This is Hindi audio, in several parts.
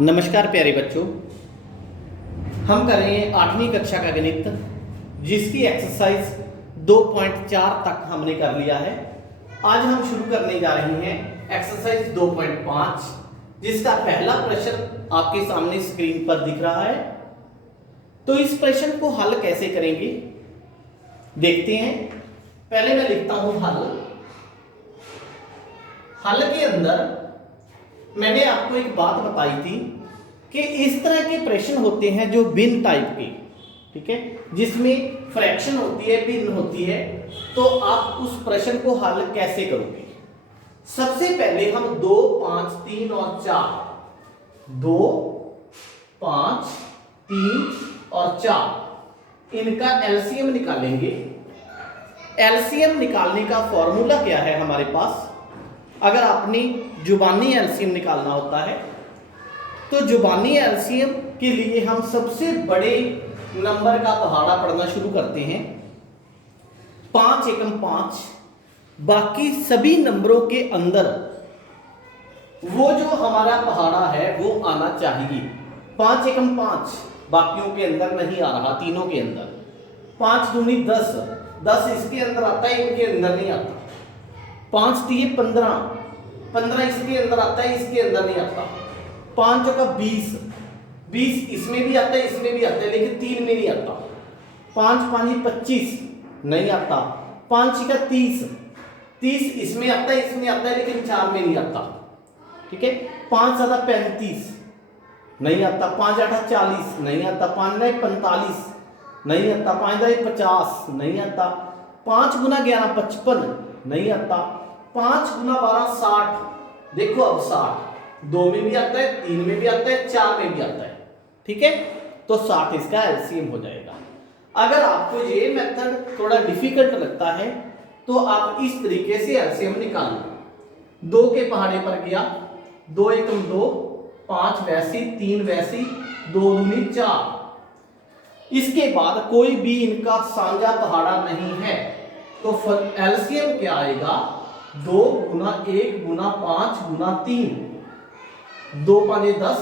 नमस्कार प्यारे बच्चों, हम कर रहे हैं 8वीं कक्षा का गणित, जिसकी एक्सरसाइज 2.4 तक हमने कर लिया है। आज हम शुरू करने जा रहे हैं एक्सरसाइज 2.5, जिसका पहला प्रश्न आपके सामने स्क्रीन पर दिख रहा है। तो इस प्रश्न को हल कैसे करेंगे देखते हैं। पहले मैं लिखता हूं हल के अंदर मैंने आपको एक बात बताई थी कि इस तरह के प्रश्न होते हैं जो भिन्न टाइप के, ठीक है, जिसमें फ्रैक्शन होती है, भिन्न होती है। तो आप उस प्रश्न को हल कैसे करोगे? सबसे पहले हम 2, 5, 3 और 4, 2, 5, 3 और 4 इनका एलसीएम निकालेंगे। एलसीएम निकालने का फॉर्मूला क्या है हमारे पास? अगर आपने जुबानी एलसीएम निकालना होता है तो जुबानी एलसीएम के लिए हम सबसे बड़े नंबर का पहाड़ा पढ़ना शुरू करते हैं। 5 एकम 5, बाकी सभी नंबरों के अंदर वो जो हमारा पहाड़ा है वो आना चाहिए। 5 एकम 5 बाकियों के अंदर नहीं आ रहा, तीनों के अंदर। 5 दूनी 10, 10 इसके अंदर आता है, इनके अंदर नहीं आता। 5 दिए 15, 15 इसके अंदर आता है, इसके अंदर नहीं आता। 5 का 20, 20 इसमें भी आता है, इसमें भी आता है, लेकिन 3 में नहीं आता। 5 5 25 नहीं आता। 5 का 30, 30 इसमें आता है, इसमें आता है, लेकिन 4 में नहीं आता, ठीक है। 5 7 35 नहीं आता। 5 8 40 नहीं आता। 5 9 45 नहीं आता। 5 10 50 नहीं आता। 5 गुना 11 55 नहीं आता। 5 गुना 12 60। देखो अब 60 2 में भी आता है, 3 में भी आता है, 4 में भी आता है, ठीक है। तो 60 इसका एलसीएम हो जाएगा। अगर आपको ये मेथड थोड़ा डिफिकल्ट लगता है तो आप इस तरीके से एलसीएम निकाल लो। 2 के पहाड़े पर गया, 2 एकम 2, 5 वैसी, 3 वैसी, 2 दूनी 4। इसके बाद कोई भी इनका साझा पहाड़ा नहीं है तो एलसीएम क्या आएगा? 2 गुना 1 गुना 5 गुना 3, 2 5 10,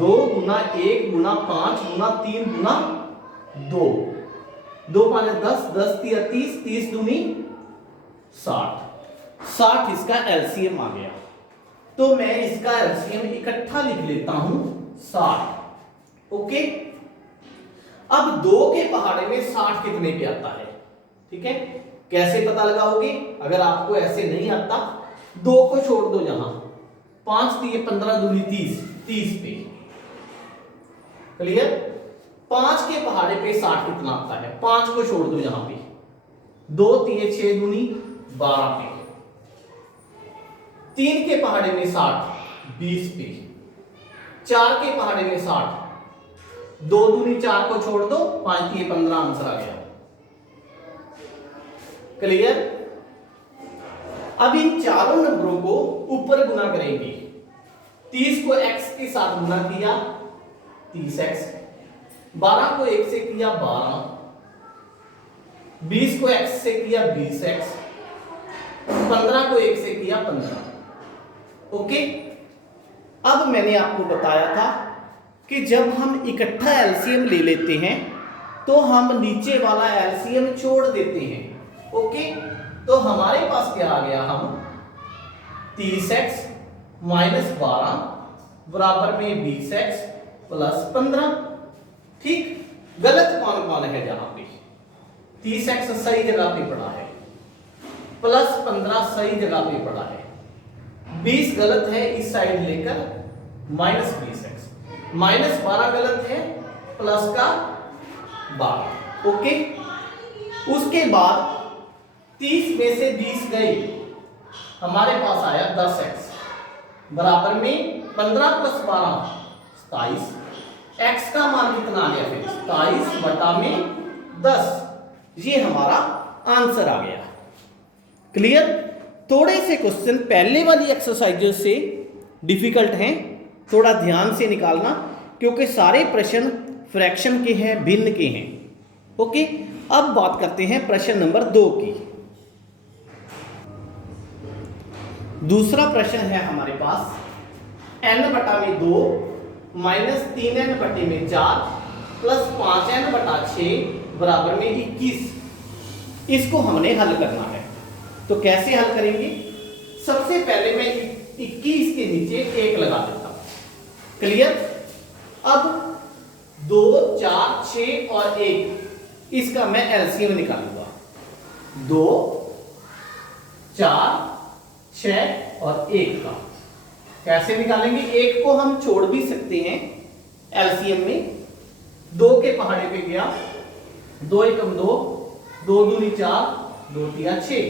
2 गुना 1 गुना 5 गुना 3 गुना 2, 2 5 10, 10 3 30, 30 दूनी 60। 60 इसका एलसीएम आ गया। तो मैं इसका एलसीएम इकट्ठा लिख लेता हूं 60। ओके। अब 2 के पहाड़े में 60 कितने पे आता है, ठीक है। कैसे पता लगाओगे? अगर आपको ऐसे नहीं आता, 2 को छोड़ दो यहां। 5 दिए 15 दूनी 30, 30 पे। क्लियर? 5 के पहाड़े पे 60 कितना आता है? 5 को छोड़ दो यहां पे। 2 दिए 6 दूनी 12 पे। 3 के पहाड़े में 60 20 पे। 4 के पहाड़े में 60, 2 दूनी 4 को छोड़ दो, 5 दिए 15, आंसर आ गया। क्लियर? अब इन चारों नंबरों को ऊपर गुना करेंगे। 30 को x के साथ गुना किया 30x, 12 को 1 से किया 12, 20 को x से किया 20x, 15 को 1 से किया 15। ओके। अब मैंने आपको बताया था कि जब हम इकट्ठा एलसीएम ले लेते हैं तो हम नीचे वाला एलसीएम छोड़ देते हैं। ओके। तो हमारे पास क्या आ गया? हम 30x माइनस 12 बराबर में 20x प्लस 15। ठीक। गलत कौन कौन है जहां पे? 30x सही जगह पे पड़ा है, प्लस 15 सही जगह पे पड़ा है, 20 गलत है, इस साइड लेकर माइनस 20x, माइनस 12 गलत है, प्लस का 12। ओके। उसके बाद 30 में से 20 गए, हमारे पास आया 10x बराबर में 15 प्लस 12 27। x का मान कितना आ गया? फिर 27 बटा में 10। ये हमारा आंसर आ गया। क्लियर? थोड़े से क्वेश्चन पहले वाली एक्सरसाइजों से डिफिकल्ट हैं, थोड़ा ध्यान से निकालना, क्योंकि सारे प्रश्न फ्रैक्शन के हैं, भिन्न के हैं। ओके। अब बात करते हैं प्रश्न नंबर 2 की। दूसरा प्रश्न है हमारे पास n बटा में 2 माइनस 3n बटे में 4 प्लस 5n बटा 6 बराबर में 21। इसको हमने हल करना है। तो कैसे हल करेंगे? सबसे पहले मैं 21 के नीचे 1 लगा देता हूं। क्लियर? अब 2, 4, 6 और 1 इसका मैं एलसीएम निकालूंगा। 2, 4, 6 और 1 का कैसे निकालेंगे? 1 को हम छोड़ भी सकते हैं एलसीएम में। 2 के पहाड़े पे गया, 2 एकम 2, 2 दूनी 4, 2 तिया 6।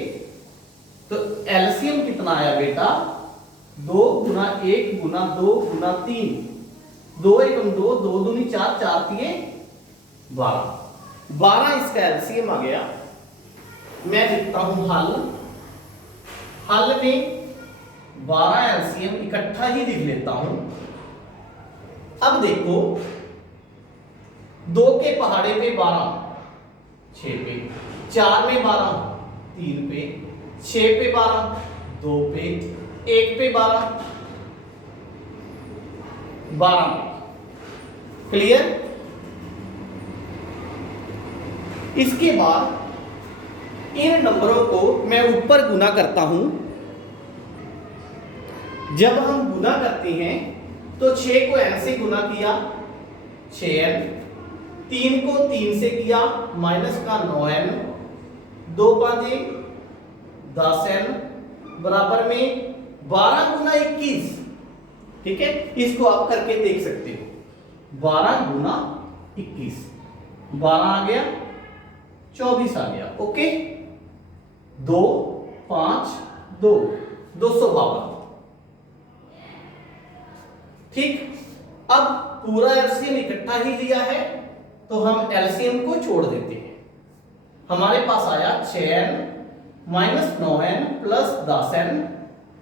तो एलसीएम कितना आया बेटा? 2 गुना 1 गुना 2 गुना 3, 2 एकम 2, 2 दूनी 4, 4 तिये 12। 12 इसका एलसीएम आ गया। मैं लिखता हूं हल। हल में 12 एलसीएम इकट्ठा ही लिख लेता हूं। अब देखो 2 के पहाड़े पे 12, 6 पे, 4 में 12, 3 पे, 6 पे 12, 2 पे, 1 पे 12, 12 पे। क्लियर? इसके बाद इन नंबरों को मैं ऊपर गुना करता हूं। जब हम गुना करते हैं तो 6 को n से गुना किया 6n, 3 को 3 से किया माइनस का 9n, 2 5 10n बराबर में 12 गुना 21। ठीक है, इसको आप करके देख सकते हो। 12 गुना 21, 12 आ गया, 24 आ गया। ओके, 2 5 2, 252। ठीक, अब पूरा एलसीएम इकट्ठा ही लिया है तो हम एलसीएम को छोड़ देते हैं। हमारे पास आया 6n minus 9n plus 10n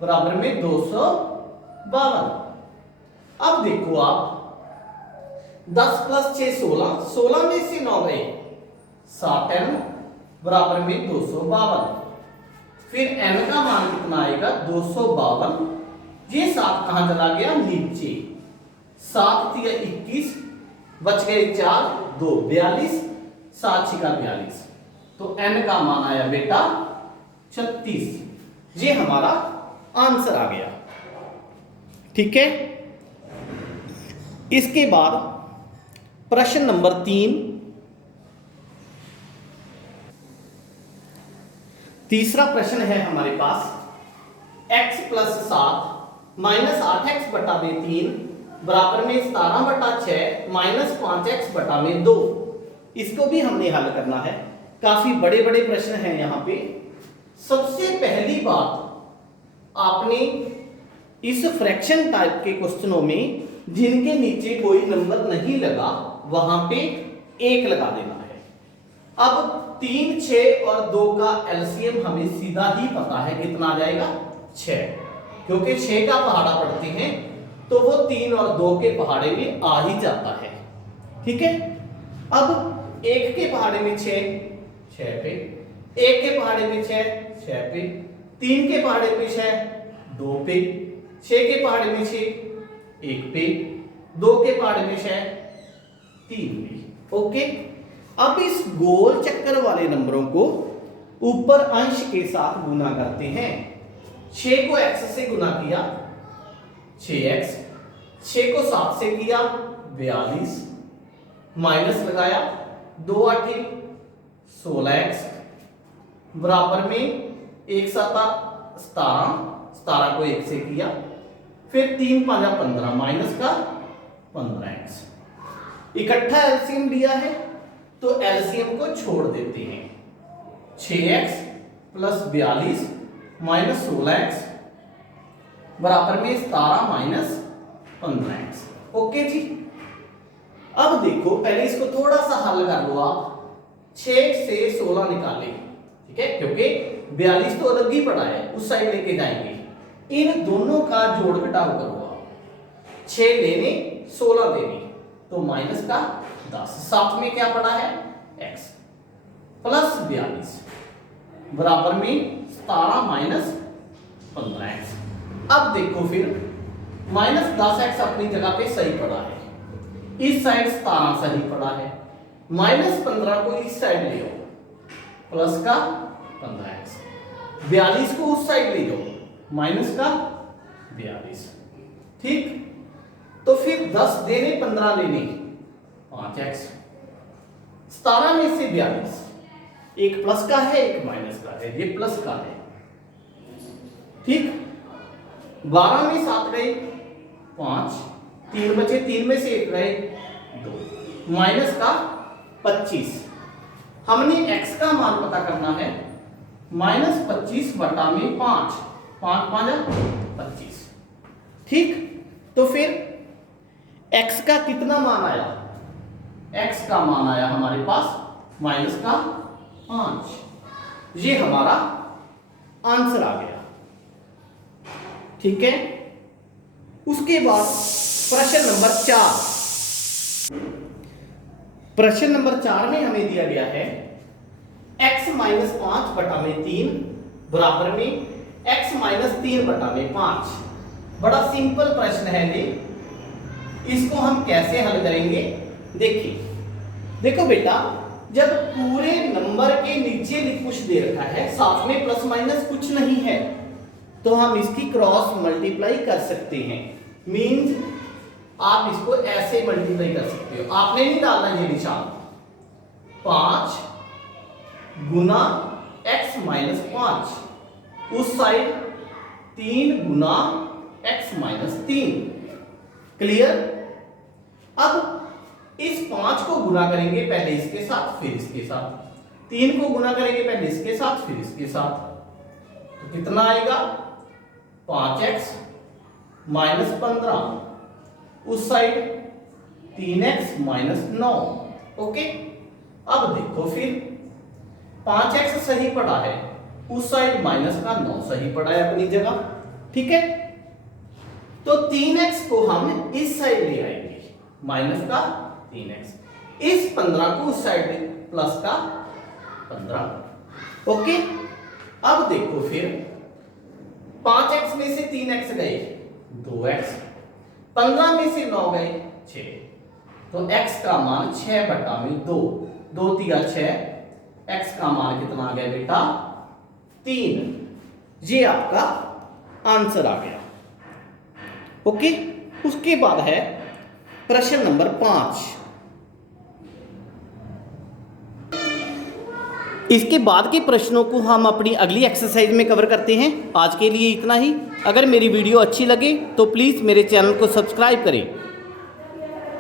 बराबर में 252। अब देखो आप 10 प्लस 6 16, 16 में से 9 गए 7n बराबर में 252। फिर n का मान कितना आएगा? 252। ये 7 कहां चला गया? नीचे। 7 तिया 21, बच गए 4, 2 42, 7 छिका 42। तो n का मान आया बेटा 36। ये हमारा आंसर आ गया। ठीक है, इसके बाद प्रश्न नंबर 3। तीसरा प्रश्न है हमारे पास, x प्लस 7 माइनस 8x बटा में 3 बराबर में 17 बटा 6 माइनस 5x बटा में 2। इसको भी हमने हल करना है। काफी बड़े बड़े प्रश्न हैं यहाँ पे। सबसे पहली बात, आपने इस फ्रैक्शन टाइप के क्वेश्चनों में जिनके नीचे कोई नंबर नहीं लगा वहां पे 1 लगा देना है। अब 3, 6 और 2 का एलसीएम हमें सीधा ही पता है कितना आ जाएगा? 6, क्योंकि 6 का पहाड़ा पढ़ते हैं तो वो 3 और 2 के पहाड़े में आ ही जाता है। ठीक है, अब 1 के पहाड़े में 6, 6 पे, 1 के पहाड़े में 6, 6 पे, 3 के पहाड़े में 6, 2 पे, 6 के पहाड़े में 6, 1 पे, 2 के पहाड़े में 6, 3 पे। ओके, अब इस गोल चक्कर वाले नंबरों को ऊपर अंश के साथ गुना करते हैं। 6 को x से गुना किया 6x, 6 को 7 से किया 42, माइनस लगाया 2 8 16x बराबर में 1 7 17, 17 को 1 से किया, फिर 3 5 15 माइनस का 15x। इकट्ठा एलसीएम लिया है तो एलसीएम को छोड़ देते हैं। 6x प्लस 42 माइनस 16x बराबर में 17 माइनस 15x। ओके जी, अब देखो पहले इसको थोड़ा सा हल कर लो आप। 6 से 16 निकाले, ठीक है, क्योंकि 42 तो अलग ही पड़ा है, उस साइड लेके जाएंगे। इन दोनों का जोड़ घटाव करो आप। 6 लेने 16 देने तो माइनस का 10, साथ में क्या पड़ा है? x प्लस 42 बराबर में 17 माइनस 15x। अब देखो फिर -10x अपनी जगह पे सही पड़ा है, इस साइड 17 सही पड़ा है, -15 को इस साइड ले जाओ, प्लस का 15x, 42 को उस साइड ले जाओ, माइनस का 42। ठीक, तो फिर 10 देने 15 लेने 5x, 17 में से 42, एक प्लस का है एक माइनस का है, ये प्लस का है। ठीक, 12 में 7 गए 5, 3 बचे, 3 में से 1 गए 2, माइनस का 25। हमने x का मान पता करना है, -25 बटा में 5, 5 5 25। ठीक, तो फिर x का कितना मान आया, x का मान आया हमारे पास माइनस का 5। ये हमारा आंसर आ गया। ठीक है, उसके बाद प्रश्न नंबर 4। प्रश्न नंबर 4 में हमें दिया गया है x - 5 बटा में 3 बराबर में x - 3 बटा में 5। बड़ा सिंपल प्रश्न है ये, इसको हम कैसे हल करेंगे देखिए। देखो बेटा, जब पूरे नंबर के नीचे कुछ दे रखा है, साथ में प्लस माइनस कुछ नहीं है, तो हम इसकी क्रॉस मल्टीप्लाई कर सकते हैं। मींस आप इसको ऐसे मल्टीप्लाई कर सकते हो, आपने नहीं डालना ये निशान, 5 गुना x - 5, उस साइड 3 गुना x - 3। क्लियर। अब इस 5 को गुना करेंगे पहले इसके साथ फिर इसके साथ, 3 को गुना करेंगे पहले इसके साथ फिर इसके साथ, तो कितना आएगा 5x - 15, उस साइड 3x - 9। ओके, अब देखो फिर 5x सही पड़ा है, उस साइड माइनस का 9 सही पड़ा है अपनी जगह। ठीक है, तो 3x को हम इस साइड ले आएंगे, माइनस का 3x, इस 15 को उस साइड प्लस का 15। ओके, अब देखो फिर 5x में से 3x गए 2x, 15 में से 9 गए 6, तो x का मान 6 बटा में 2, 2 3 6, x का मान कितना आ गया बेटा 3। ये आपका आंसर आ गया। ओके, उसके बाद है प्रश्न नंबर 5। इसके बाद के प्रश्नों को हम अपनी अगली एक्सरसाइज में कवर करते हैं। आज के लिए इतना ही। अगर मेरी वीडियो अच्छी लगे तो प्लीज़ मेरे चैनल को सब्सक्राइब करें